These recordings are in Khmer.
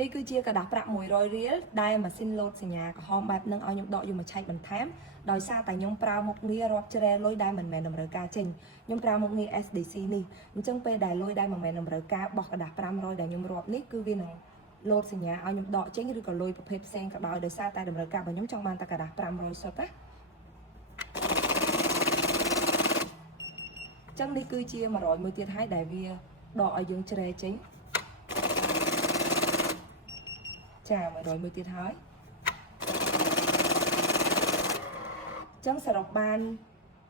នេះគឺជាกระดาษប្រាក់100រៀលដែលម៉ាស៊ីនលោតសញ្ញាក្រហមបែបនឹងឲ្យខ្ញុំដកយកមកឆែកបន្ថែមដោយសារតែខ្ញុំប្រើមុខងាររាប់ជ្រែលុយដែលមិនមែនតម្រូវការចេញខ្ញុំប្រើមុខងារ SDC នេះអញ្ចឹងពេលដែលលុយដែលមិនមែនតម្រូវការបោះกระดาษ500ដែលខ្ញុំរាប់នេះគឺវានឹងលោតសញ្ញាឲ្យខ្ញុំដកចេញឬក៏លុយប្រភេទផ្សេងក៏ដោយសារតែតម្រូវការរបស់ខ្ញុំចង់បានតែกระดาษ500សុទ្ធណាអញ្ចឹងនេះគឺជា100មួយទៀតហើយដែលវាដកឲ្យយើងជ្រែចេញចា100មួយទៀតហើយអញ្ចឹងសរុបបាន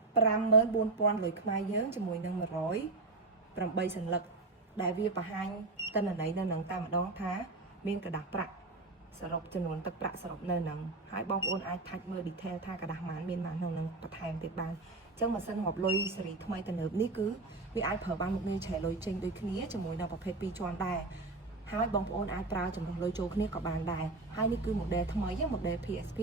54000លុយខ្មែរយើងជាមួយនឹង108សន្លឹកដែលវាបង្ហាញទិន្នន័យនៅនឹងតែម្ដងថាមានកระดาษប្រាក់សរុបចំនួនទឹកប្រាក់សរុបនៅនឹងហើយបងប្អូនអាចថាច់មើល detail ថាกระดาษម៉ានមានម៉ានក្នុងនឹងបន្ថែមទៀតបានអញ្ចឹងម៉ាស៊ីនរាប់លុយស៊េរីថ្មីទំនើបនេះគឺវាអាចប្រើបានមុខងារឆែលុយចេញដូចគ្នាជាមួយនឹងប្រភេទ2ជាន់ដែរហើយបងប្អូនអាចប្រើចំនួនលុយចូលគ្នាក៏បានដែរហើយនេះគឺ model ថ្មី model PSP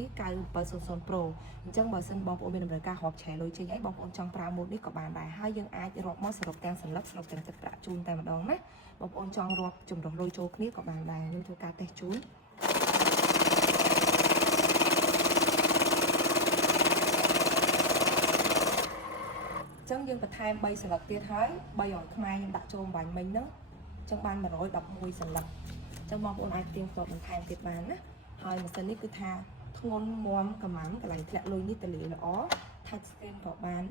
9700 Pro អញ្ចឹងបើសិនបងប្អូនមានតម្រូវការរាប់ឆែលុយចេញហើយបងប្អូនចង់ប្រើ mode នេះក៏បានដែរហើយយើងអាចរាប់មកសរុបទាំងសន្លឹកសរុបទាំងទឹកប្រាក់ជូនតែម្ដងណាបងប្អូនចង់រាប់ចំនួនលុយចូលគ្នាក៏បានដែរខ្ញុំធ្វើការតេស្តជូនអញ្ចឹងយើងបន្ថែម3សន្លឹកទៀតហើយ300ខ្មែរខ្ញុំដាក់ចូលបាញ់មិញហ្នឹងអញ្ចឹងបាន111សន្លឹកអញ្ចឹងបងប្អូនអាចទៀងទាត់បន្ថែមទៀតបានណាហើយម៉ាស៊ីននេះគឺថាធ្ងន់មាំកម្មាំកន្លែងធ្លាក់លុយនេះទលាល្អ touch screen ក៏បាន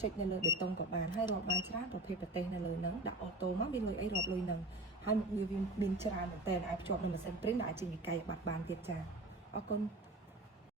ចុចនៅលើបេតុងក៏បានហើយរាប់បានច្រើនប្រភេទប្រទេសនៅលើហ្នឹងដាក់អូតូមកមានលុយអីរាប់លុយហ្នឹងហើយវាមានច្រើនមែនតើអាចភ្ជាប់នឹងម៉ាស៊ីន print ដែលអាចចេញវិក័យបាត់បានទៀតចាអរគុណ